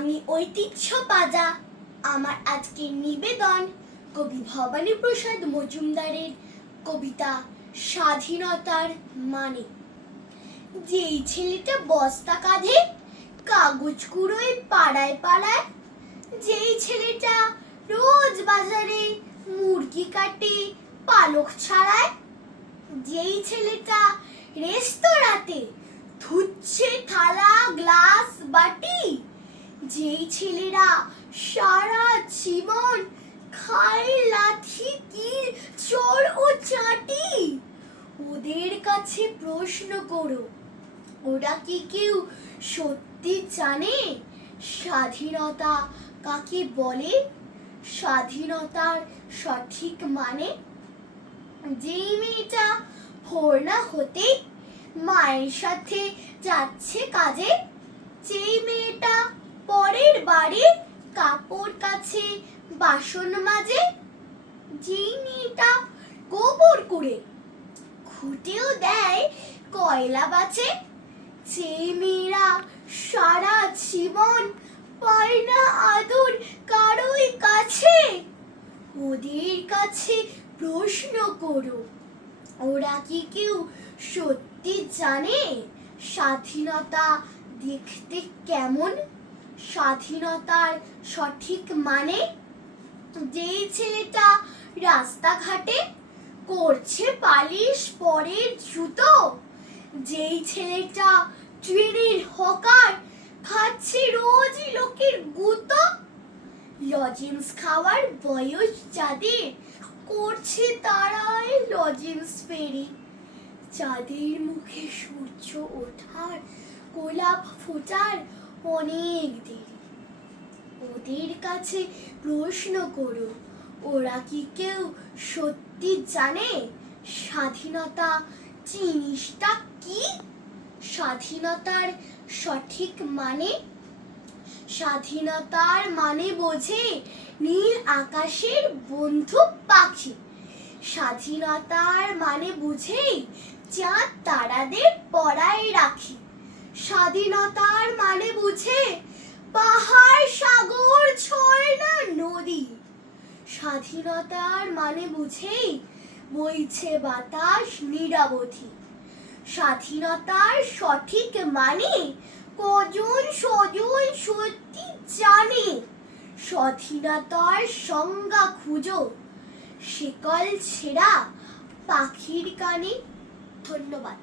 আমি ঐতিহ্য পাজা। আমার আজকের নিবেদন কবি ভবানী প্রসাদ মজুমদারের কবিতা স্বাধীনতার মানে। যেই ছেলেটা বস্তা কাঁধে কাগজ কুড়োয় পাড়ায় পাড়ায়, যেই ছেলেটা রোজ বাজারে মুরগি কাটে পালক ছাড়ায়, যেই ছেলেটা রেস্তোরাঁতে ধুচ্ছে থালা গ্লাস বাটি, যেই ছেলেরা সারা জীবন খায় লাঠি কিল চড় ও চাটি, ওদের কাছে প্রশ্ন করো, ওরা কি কেউ সত্যি জানে স্বাধীনতা কাকে বলে, স্বাধীনতার সঠিক মানে? যেই মেয়েটা ভোর না হতে মায়ের সাথে যাচ্ছে কাজে, যেই মেয়েটা পরের বাড়ি কাপড় কাছে বাসন মাজে, যেই মেয়েটা গোবর করে খুঁটেও দেয় কয়লা বাঁচে, যেই মেয়েরা সারা জীবন পায় না আদর কারোই কাছে, ওদের কাছে প্রশ্ন করো, ওরা কি কেউ সত্যি জানে স্বাধীনতা দেখতে কেমন, স্বাধীনতার সঠিক মানে? যেই ছেলেটা রাস্তাঘাটে করছে পালিশ পরের জুতো, যেই ছেলেটা ট্রেনের হকার খাচ্ছে রোজই লোকের গুঁতো, লজেন্স খাওয়ার বয়স যাদের করছে তারাই লজেন্স ফেরি, যাদের মুখে সূর্য ওঠার গোলাপ ফোটার অনেক দেরি, ওদের কাছে প্রশ্ন করো, ওরা কি কেউ সত্যি জানে স্বাধীনতা জিনিসটা কি, স্বাধীনতার সঠিক মানে? স্বাধীনতার মানে বোঝে নীল আকাশের বন্ধু পাখি, স্বাধীনতার মানে বুঝে চাঁদ তারাদের পরায় রাখি, স্বাধীনতার মানে বুঝে পাহাড় সাগর ছয় না নদী, স্বাধীনতার মানে বুঝেই বইছে বাতাস নিরবধি, স্বাধীনতার সঠিক মানে কজন সজন সত্যি জানে, স্বাধীনতার সংজ্ঞা খুঁজো শিকল ছেঁড়া পাখির কানে। ধন্যবাদ।